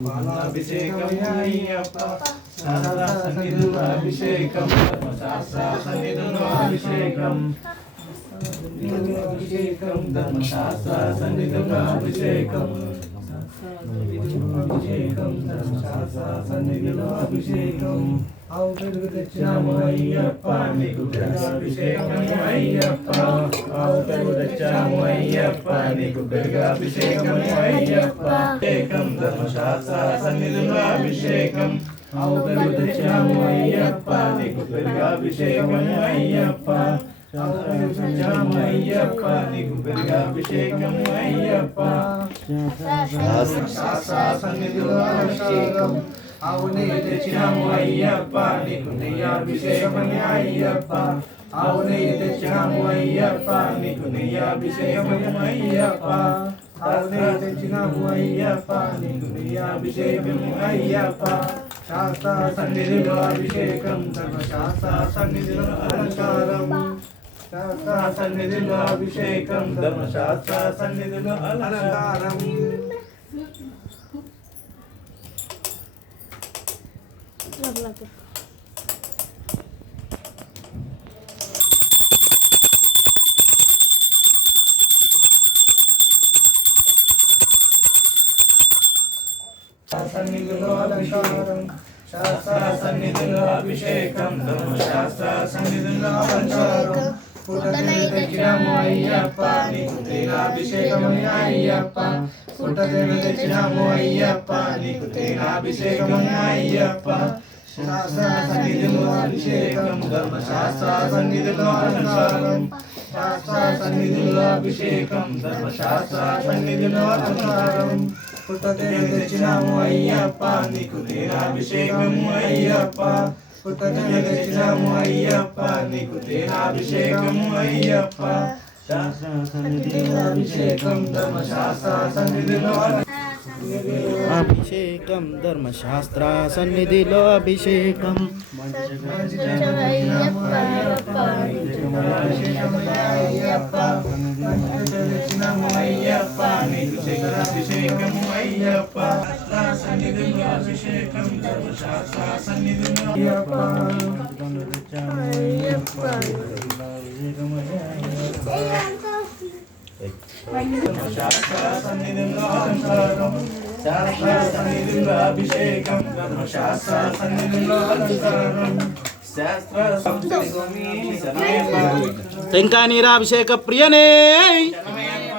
పాలాభిషేకమయ్యప్ప శాస్త్ర సన్నిధుల అభిషేకం ధర్మశాస్త్ర సన్నిధుల అభిషేకం అభిషేకం ధర్మశాస్త్ర సన్నిధుల అభిషేకం అభిషేకం ధర్మశాస్త్ర సన్నిధుల అభిషేకం ఆవు పెరుగు తెచ్చాము అయ్యప్ప నీకు పెరుగాభిషేకం అయ్యప్ప ఆవు పెరుగు తెచ్చాము అయ్యప్ప నీకు పెరుగాభిషేకం అయ్యప్ప అభిషేకం ధర్మశాస్త్ర సన్నిధుల అభిషేకం ఆవు పెరుగు తెచ్చాము అయ్యప్ప నీకు పెరుగాభిషేకం అయ్యప్ప అయ్యప్ప నీకు పెరుగాభిషేకం అయ్యప్ప శాస్త్ర సన్నిధుల అభిషేకం అవునే తెచ్చాము అయ్యప్ప నీకు నెయ్యాభిషేకం అయ్యప్ప అవునే తెచ్చాము అయ్యప్ప నీకు నెయ్యాభిషేకం అయ్యప్ప అవునే తెచ్చినాము అయ్యప్ప నీకు నెయ్యాభిషేకం అయ్యప్ప శాస్త్ర సన్నిధిలో అభిషేకం ధర్మశాస్త్ర సన్నిధిలో అలంకారం శాస్త్ర సన్నిధిలో అభిషేకం ధర్మశాస్త్ర సన్నిధిలో అలంకారం సన్నిధిలో అలంకారం శాస్త్ర సన్నిధిలో అభిషేకం ధర్మశాస్త్ర సన్నిధిలో అలంకారం పుట్టని తెచ్చినాము అయ్యప్ప నీకు తేనాభిషేకం అయ్యప్ప పుట్టని తెచ్చినాము అయ్యప్ప నీకు తేనాభిషేకం అయ్యప్ప శాస్త్ర సన్నిధిలో అభిషేకం ధర్మశాస్త్ర సన్నిధిలో అలంకారం శాస్త్ర సన్నిధిలో అభిషేకం ధర్మశాస్త్ర సన్నిధిలో అలంకారం పుట్టని తెచ్చినాము అయ్యప్ప నీకు తేనాభిషేకం అయ్యప్ప పుట్టని తెచ్చినాము అయ్యప్ప నీకు తేనాభిషేకం అయ్యప్ప శాస్త్ర సన్నిధిలో అభిషేకం ధర్మశాస్త్ర సన్నిధిలో అభిషేకం ధర్మశాస్త్ర సన్నిధిలో అభిషేకం అయ్యప్ప నీకు అభిషేకం అయ్యప్ప సన్నిధిలో అభిషేకం ధర్మశాస్త్ర సన్నిధిలో అయ్యప్ప శాస్త్ర సన్నిధిలో అలంకారం శాస్త్ర సన్నిధిలో అభిషేకం ధర్మశాస్త్ర సన్నిధిలో అలంకారం శాస్త్ర టెంకాయ నీరాభిషేక ప్రియనే శరణమయ్యప్ప